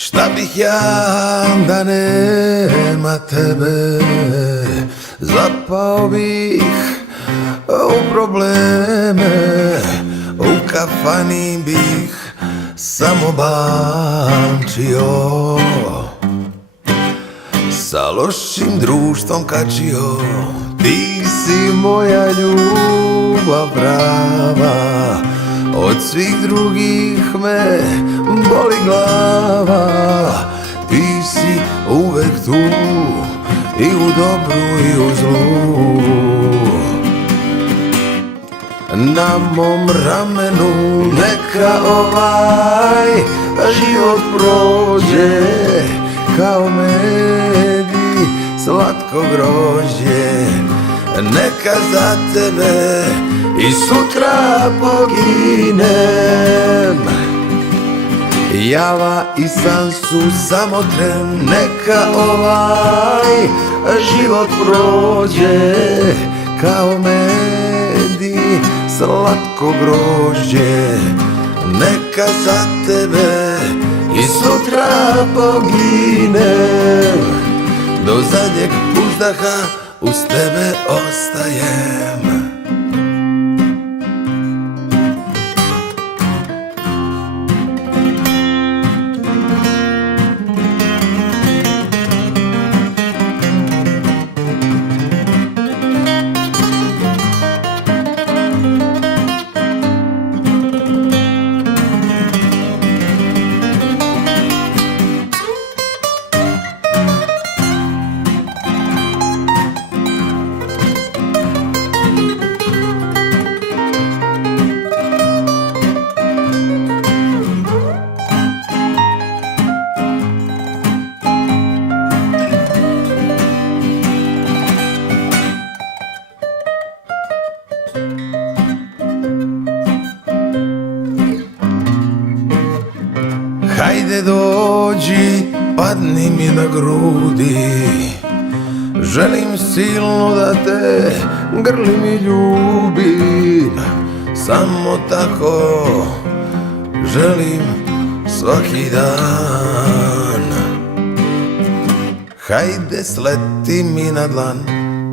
Šta bih ja da nema tebe, zapao bih u probleme, u kafani bih samo bančio, sa lošim društvom kačio. Ti si moja ljubav prava, od svih drugih me boli glava. Ti si uvek tu, i u dobru i u zlu. Na mom ramenu neka ovaj život prođe kao med i slatko grožđe. Neka za tebe i sutra poginem. Java i san su samo tren. Neka ovaj život prođe kao med i slatko grožđe. Neka za tebe i sutra poginem. Do zadnjeg uzdaha uz tebe ostajem. Hajde dođi, padni mi na grudi. Želim silno da te grlim i ljubim. Samo tako želim svaki dan. Hajde sleti mi na dlan,